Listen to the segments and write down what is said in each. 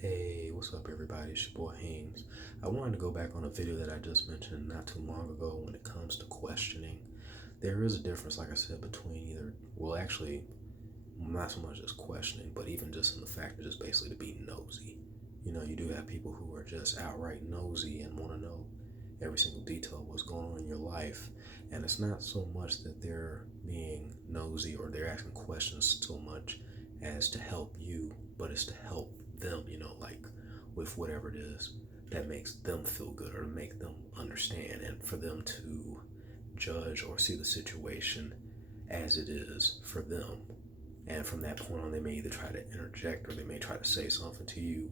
Hey, what's up, everybody? It's your boy Haynes. I wanted to go back on a video that I just mentioned not too long ago when it comes to questioning. There is a difference, like I said, between either, well, actually, not so much as questioning, but even just in the fact of just basically to be nosy. You do have people who are just outright nosy and want to know every single detail of what's going on in your life. And it's not so much that they're being nosy or they're asking questions so much as to help you, but it's to help them, like with whatever it is that makes them feel good or to make them understand and for them to judge or see the situation as it is for them. And from that point on, they may either try to interject or they may try to say something to you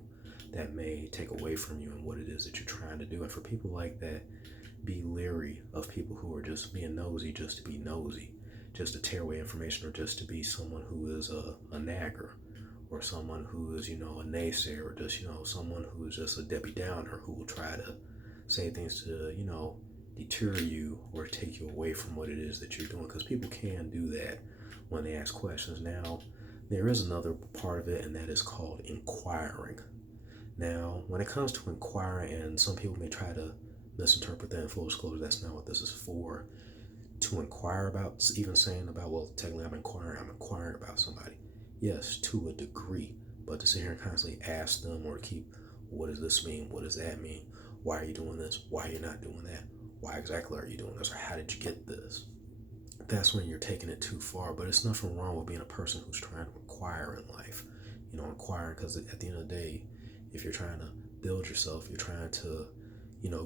that may take away from you and what it is that you're trying to do. And for people like that, be leery of people who are just being nosy just to be nosy, just to tear away information, or just to be someone who is a nagger, or someone who is, a naysayer, or just, someone who is just a Debbie Downer who will try to say things to, deter you or take you away from what it is that you're doing. Because people can do that when they ask questions. Now, there is another part of it, and that is called inquiring. Now, when it comes to inquiring, and some people may try to misinterpret that in full disclosure, that's not what this is for. To inquire about, even saying about, well, technically I'm inquiring about somebody. Yes, to a degree, but to sit here and constantly ask them or keep, what does this mean? What does that mean? Why are you doing this? Why are you not doing that? Why exactly are you doing this? Or how did you get this? That's when you're taking it too far. But it's nothing wrong with being a person who's trying to inquire in life. Inquiring, because at the end of the day, if you're trying to build yourself, you're trying to,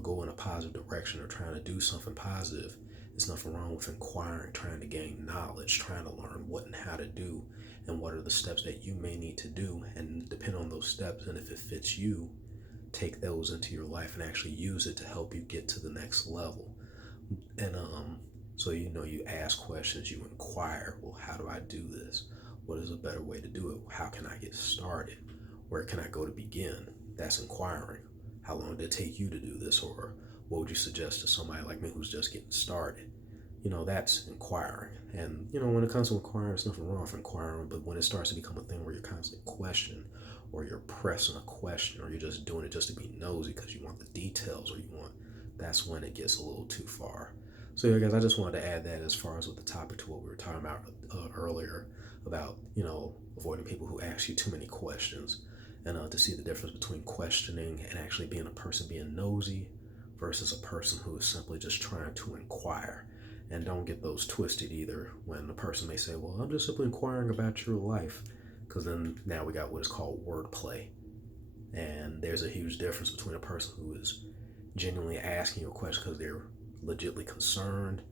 go in a positive direction or trying to do something positive, there's nothing wrong with inquiring, trying to gain knowledge, trying to learn what and how to do and what are the steps that you may need to do. And depend on those steps, and if it fits you, take those into your life and actually use it to help you get to the next level. And so you ask questions, you inquire, well, how do I do this? What is a better way to do it? How can I get started? Where can I go to begin? That's inquiring. How long did it take you to do this? Or what would you suggest to somebody like me who's just getting started? That's inquiring. And when it comes to inquiring, there's nothing wrong with inquiring, but when it starts to become a thing where you're constantly questioning, or you're pressing a question, or you're just doing it just to be nosy because you want the details, or that's when it gets a little too far. So yeah, guys, I just wanted to add that as far as with the topic to what we were talking about earlier about, avoiding people who ask you too many questions, and to see the difference between questioning and actually being a person being nosy versus a person who is simply just trying to inquire. And don't get those twisted either when the person may say, well, I'm just simply inquiring about your life, because then now we got what is called wordplay. And there's a huge difference between a person who is genuinely asking you a question because they're legitimately concerned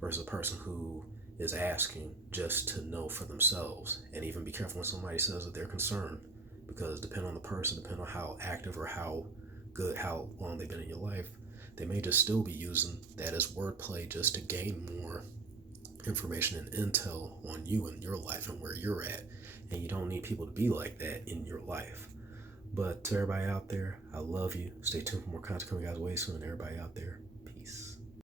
versus a person who is asking just to know for themselves. And even be careful when somebody says that they're concerned, because depending on the person, depending on how active or how good, how long they've been in your life, they may just still be using that as wordplay just to gain more information and intel on you and your life and where you're at. And you don't need people to be like that in your life. But to everybody out there, I love you. Stay tuned for more content coming guys way soon. Everybody out there,